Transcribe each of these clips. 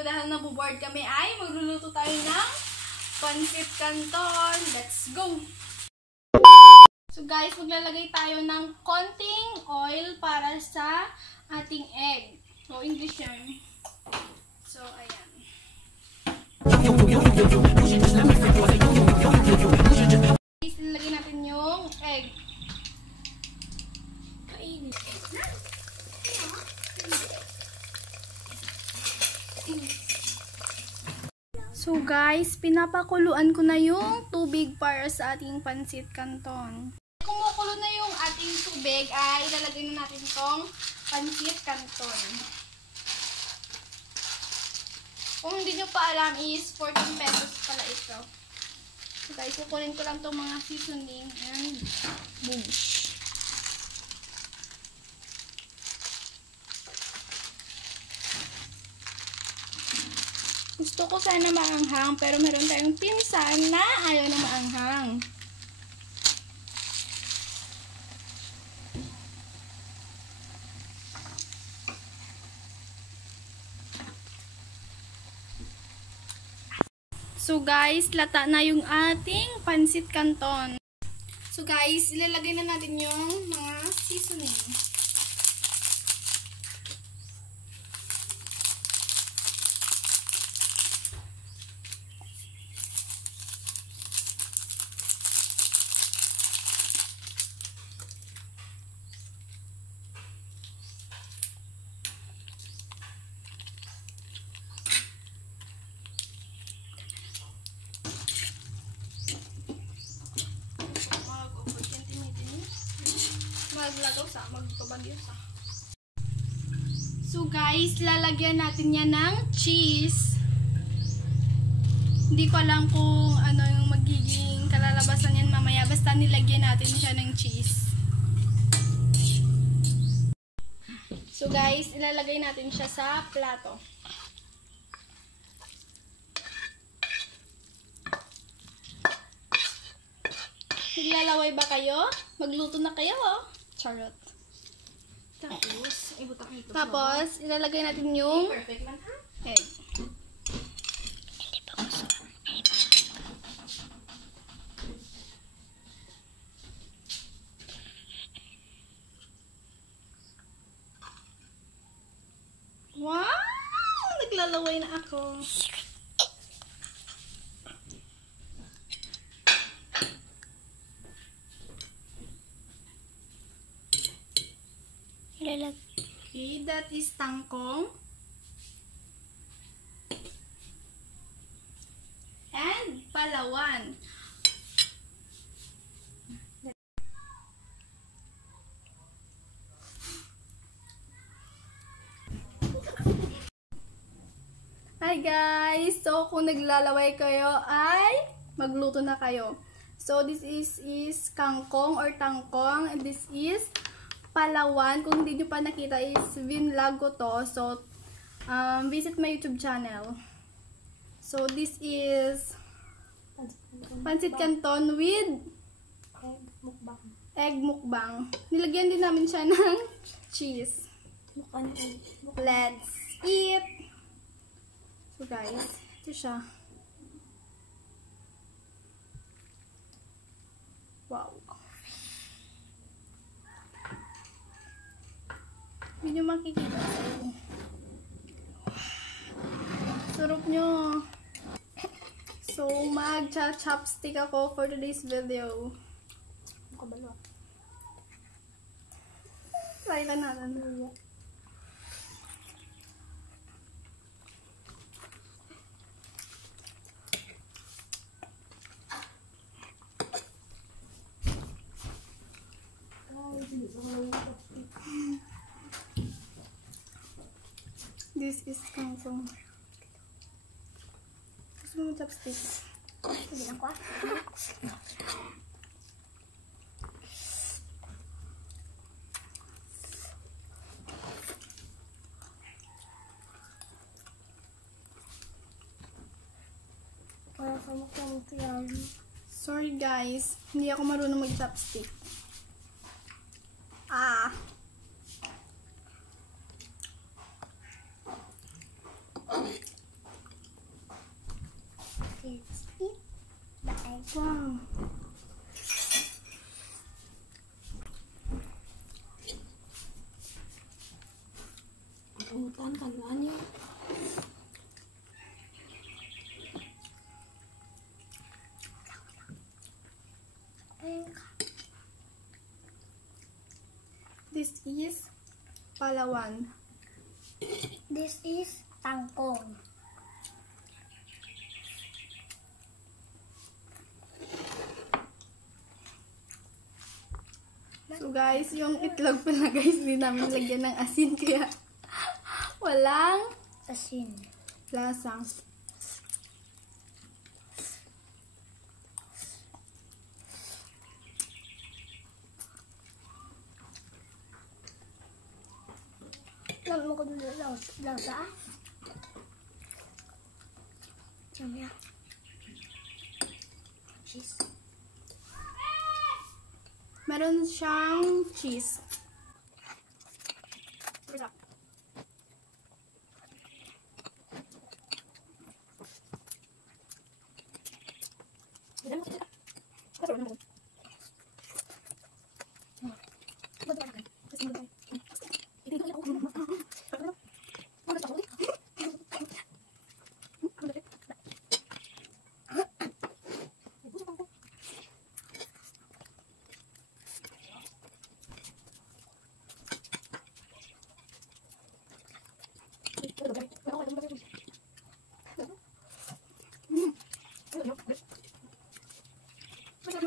video dahil nabuboard kami ay magluluto tayo ng pancit canton. Let's go! So guys, maglalagay tayo ng konting oil para sa ating egg. So English yan. So ayan. Guys, nilagay natin yung egg. Kainin. So guys, pinapakuluan ko na yung tubig para sa ating pancit canton. Kumukulo na yung ating tubig, ay ilalagay na natin tong pancit canton. Kung hindi nyo pa alam is 14 pesos pala ito. So guys, kukunin ko lang tong mga seasoning and boosh. Gusto ko sana maanghang, pero meron tayong pinsan na ayaw na maanghang. So guys, lata na yung ating pancit canton. So guys, ilalagay na natin yung mga seasoning. So guys, lalagyan natin yan ng cheese. Hindi ko alam kung ano yung magiging kalalabasan yan mamaya. Basta nilagyan natin siya ng cheese. So guys, ilalagay natin siya sa plato. Naglalaway ba kayo? Magluto na kayo, oh. Charot. Tapos, ilalagay natin yung egg. Wow! Naglalaway na ako. Okay, that is tangkong. And palawan. Hi guys! So, kung naglalaway kayo ay magluto na kayo. So, this is kangkong or tangkong. And this is palawan. Kung hindi nyo pa nakita is vinlog ko to. So, visit my YouTube channel. So, this is pancit canton with egg mukbang. Nilagyan din namin siya ng cheese. Let's eat! So, guys, ito siya. Wow! Hindi nyo makikita. Sarap nyo. So, mag-chopstick ako for today's video. Makabalo. Try lang natin. This is kangkong. Gusto mo chopstick? Sige lang ko. Sorry guys, hindi ako marunong mag-chopstick. Wow. Utan kan niyo. This is Palawan. This is tangkong. So guys, yung itlog pala guys, hindi namin lagyan ng asin kaya walang Asin. lasa. Lang mo ko dun lasa. MEA. Cheese. Meron siyang cheese.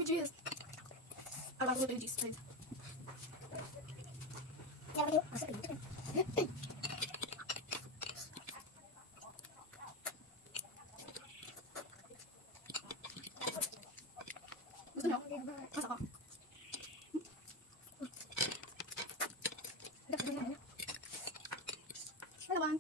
Cheese. I love the cheese. Gusto nyo? Masa ko? Palawan.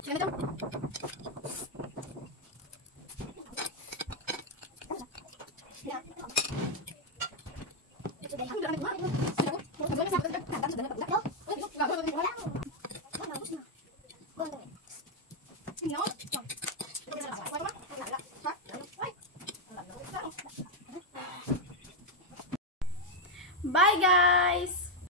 Wala na ko. Bye guys!